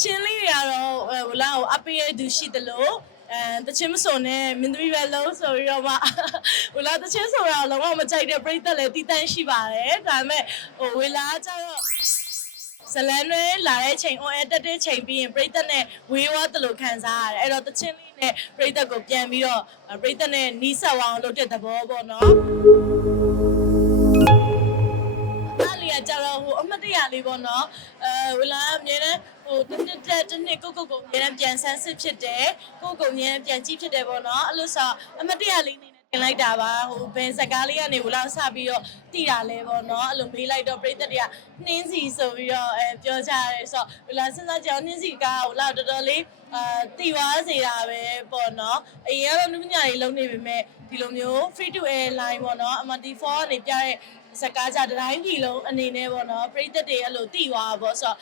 ချင်းလေးတွေကတော့အဲဟိုလာကိုအပေးရသူရှိတယ်လို့အဲတချင်းမစုံနဲ့မင်းသမီးပဲလုံးဆိုပြီးတော့မှဟိုလာတချင်းဆိုတာလုံးဝမကြိုက်တဲ့ပြိသက်လည်းတည်တန်းရှိပါတယ်ဒါပေမဲ့ဟိုဝေလာကျတော့ဇလန်တွေလာတဲ့ချိန် on air တက်တဲ့ချိန်ပြီးရင်ပြိသက်နဲ့ဝေးဝါတလို့ခံစားရတယ်အဲ့တော့တချင်းလေးနဲ့ပြိသက်ကိုပြန်ပြီးတော့ပြိသက်နဲ့နီးဆက်အောင်လုပ်တဲ့သဘောပေါ့နော်အားလေးကကြတော့ဟိုအမတ်တရလေးပေါ့နော်အဲဝလာအမြဲတမ်း ဟိုတစ်နှစ်တက်တစ်နှစ်ကိုကိုကိုအမြဲတမ်းပြန်ဆန်းစစ်ဖြစ်တယ်ကိုကိုအမြဲတမ်းပြန်ကြည့်ဖြစ်တယ်ပေါ့နော်အဲ့လိုဆိုအမတ်တရလေးနေနဲ့တင်လိုက်တာပါဟိုဘယ်စကားလေးကနေဝလာစပြီးတော့တည်တာလဲပေါ့နော်အဲ့လိုမေးလိုက်တော့ပြိတ္တတွေကနှင်းစီဆိုပြီးတော့အဲပြောကြရတယ်ဆိုတော့ဝလာစဉ်းစားကြအောင်နှင်းစီကဟိုလာတော်တော်လေးအာတည်သွားစေတာပဲပေါ့နော်အရင်ကတော့နုပညာတွေလုံးနေပေမဲ့ဒီလိုမျိုး free to air line ပေါ့နော် MT4 ကနေပြတဲ့စကားကြတစ်တိုင်းပြည်လုံးအနေနဲ့ပေါ့နော်ပရိသတ်တွေအဲ့လိုတည်သွားတာပေါ့ဆိုတော့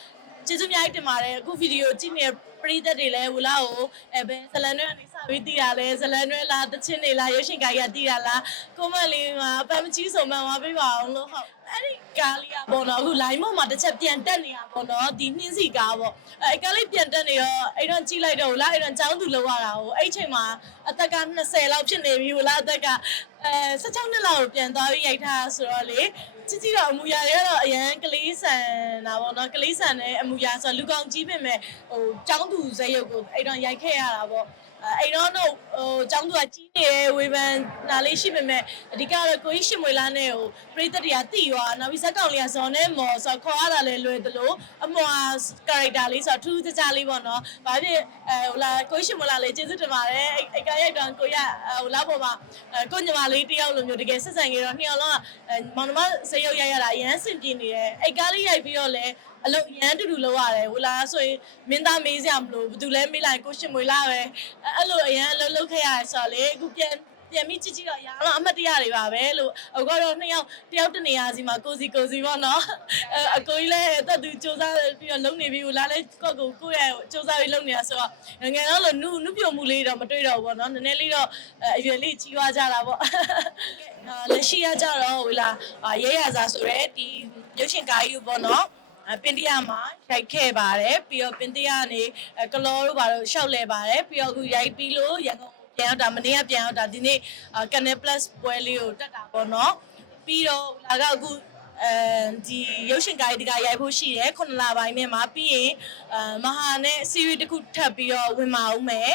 ကျေးဇူးအများကြီးတင်ပါတယ်အခုဗီဒီယိုကြည့်နေတဲ့ပရိသတ်တွေလည်းဝလာကိုအဲဘယ်ဇလန်တွေကနေ စပြီးတည်တာလဲဇလန်တွေလားတချင်းတွေလားရုပ်ရှင်ကားကြီးကတည်တာလားကွန်မန့်လေးမှာပန်းမကြီးဆိုမှန်သွားပေးပါအောင်လို့ဟုတ်အဲ့ဒီကားလေးကပေါ့နော်အခု line ပေါ်မှာတစ်ချက်ပြန်တက်နေတာပေါ့နော်ဒီနှင်းစီကားပေါ့အဲကားလေးပြန်တက်နေတော့အဲ့တော့ကြည့်လိုက်တော့လားအဲ့တော့ចောင်းသူလောက်ရတာကိုအဲ့ချိန်မှာအသက်က20လောက်ဖြစ်နေပြီဟိုလားအသက်ကအဲ16နှစ်လောက်ကိုပြန်သွားပြီးရိုက်ထားဆိုတော့လေချစ်ကြည့်တော့အမူအရာတွေကတော့အရန်ကလေးဆန်တာပေါ့နော်ကလေးဆန်တဲ့အမူအရာဆိုတော့လူကောင်ကြီးပြင်မဲ့ဟိုចောင်းသူဇက်ရုပ်ကိုအဲ့တော့ရိုက်ခဲ့ရတာပေါ့ အဲအဲ့တော့တော့ဟိုចောင်းသူကကြီးနေတယ်ဝေဖန်နာလေးရှိပေမဲ့အဓိကတော့ကိုကြီးရှင်မွေလာနဲ့ဟိုပရိသတ်တွေကတိရွာနောက်ပြီးဇက်ကောင်လေးကဇော်နဲ့မော်ဆိုတော့ခေါ်ရတာလည်းလွယ်သလိုအမွာ character လေးဆိုတော့ထူးခြားခြားလေးပေါ့နော်။ဘာဖြစ်အဲဟိုလာကိုကြီးရှင်မွေလာလေးကျေးဇူးတင်ပါတယ်အဲ့အဲ့ကရိုက်တော့ကိုရဟိုလာပေါ်မှာအဲကိုညီမလေးတယောက်လိုမျိုးတကယ်ဆက်ဆံကြတော့နှစ်ယောက်လုံးကအဲမောင်နှမဇက်ရုပ်ရိုက်ရတာအရန်စင်ပြေနေတယ်။အဲ့ကားလေးရိုက်ပြီးတော့လည်းအလုပ်ရမ်းတူတူလုပ်ရတယ်ဟိုလာဆိုရင်မင်းသားမေးစရာမလိုဘူးသူလည်းမေးလိုက်ကိုရှင်မွေလာပဲအဲ့အဲ့လိုအရန်အလုပ်လုပ်ခဲ့ရတယ်ဆိုတော့လေအခုပြန်ပြန်ပြီးကြည့်ကြည့်တော့ရာတော့အမှတ်တရတွေပါပဲလို့အခုကတော့နှစ်ယောက်တယောက်တနေရာစီမှာကိုစီကိုစီပေါ့နော်အဲအကိုကြီးလည်းတက်သူစူးစမ်းပြီးတော့လုံနေပြီးဟိုလာလဲကိုကိုကိုရဲ့စူးစမ်းပြီးလုံနေတာဆိုတော့ငယ်တော့လို့နုနုပြုံမှုလေးတော့မတွေ့တော့ဘူးပေါ့နော်နည်းနည်းလေးတော့အရွယ်လေးကြီးွားကြတာပေါ့အာလက်ရှိကကြတော့ဟိုလာရဲရစာဆိုရဲဒီရုပ်ရှင်ကားကြီးပေါ့နော်အ ပင်တရားမှာရိုက်ခဲ့ပါတယ်ပြီးတော့ပင်တရားကနေအဲကလောတို့ဘာလို့ရှောက်လဲပါတယ်ပြီးတော့အခုရိုက်ပြီးလို့ရန်ကုန်ပြန်ရောက်တာမနေ့ကပြန်ရောက်တာဒီနေ့အာ Canal Plus ပွဲလေးကိုတက်တာပေါ့နော်ပြီးတော့လာကအခုအဲဒီရုပ်ရှင်ကားဒီကရိုက်ဖို့ရှိတယ်ခုနလပိုင်းနဲ့မှာပြီးရင်အာမဟာနဲ့ series တစ်ခုထပ်ပြီးတော့ဝင်มาအောင်မယ်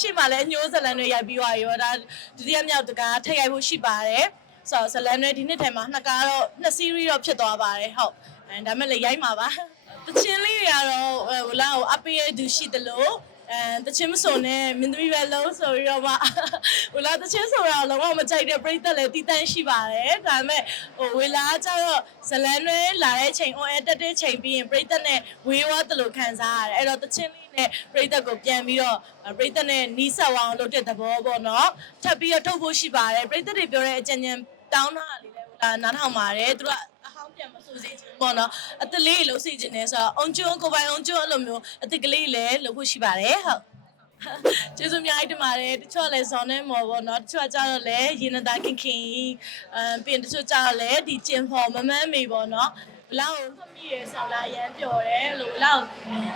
ရှေ့မှာလည်းအညိုးဇလန်တွေရိုက်ပြီးသွားရောဒါဒုတိယမြောက်တကားထပ်ရိုက်ဖို့ရှိပါတယ်ဆိုတော့ဇလန်တွေဒီနှစ်ထဲမှာနှစ်ကားတော့နှစ် series တော့ဖြစ်သွားပါတယ်ဟုတ် အဲဒါမဲ့လည်းရိုက်မှာပါတချင်းလေးတွေကတော့ဟိုလာကိုအပေးရသူရှိတယ်လို့အဲတချင်းမစုံနဲ့မင်းသမီးပဲလုံးဆိုပြီးတော့မှဟိုလာတချင်းဆိုတာလုံးဝမကြိုက်တဲ့ပြိသက်လည်းတည်တန်းရှိပါတယ်ဒါပေမဲ့ဟိုဝေလာကျတော့ဇလန်တွေလာတဲ့ချိန် on air တက်တဲ့ချိန်ပြီးရင်ပြိသက်နဲ့ဝေးဝါတလို့ခံစားရတယ်အဲ့တော့တချင်းလေးနဲ့ပြိသက်ကိုပြန်ပြီးတော့ပြိသက်နဲ့နီးဆက်အောင်လုပ်တဲ့သဘောပေါ့နော်ထပ်ပြီးတော့ထုတ်ဖို့ရှိပါတယ်ပြိသက်တွေပြောတဲ့အကြံဉာဏ်တောင်းတာလေးလည်းဟိုလာနားထောင်ပါတယ်သူကအဟောင်း ပြန်မဆိုစေချင်ဘူးပေါ့နော်အတလေးလှုပ်စေချင်တယ်ဆိုတော့အုံကျွန်းကိုပိုင်အုံကျွန်းအဲ့လိုမျိုးအတကလေးလည်းလှုပ်ဖို့ရှိပါတယ်ဟုတ်ကျေးဇူးအများကြီးတင်ပါတယ်တချို့လည်းဇွန်နဲ့မော်ပေါ့နော်တချို့ကကြတော့လည်းရေနတာခင်ခင်အမ်ပြင်တချို့ကြတော့လည်းဒီကျင်ဖော်မမန်းမေပေါ့နော် ဘလောက်မှတ်မိရဲဆောင်းလာရမ်းပျော်တယ်လို့ဘလောက်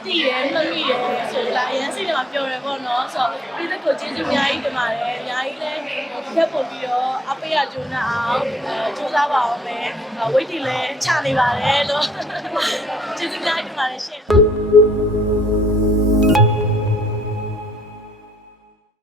တည်ရဲမှတ်မိရဲဆိုလာရမ်းစိတ်ထဲမှာပျော်တယ်ပေါ့နော်ဆိုတော့ပြည်သက်ကိုကျေးဇူးအများကြီးတင်ပါတယ်အများကြီးလည်းဒီဘက်ပို့ပြီးတော့အပေးရဂျိုးနာအောင်အဲစူးစမ်းပါအောင်မယ်ဝိတ်တီလည်းချနေပါတယ်လို့ကျေးဇူးအများကြီးတင်ပါတယ်ရှင်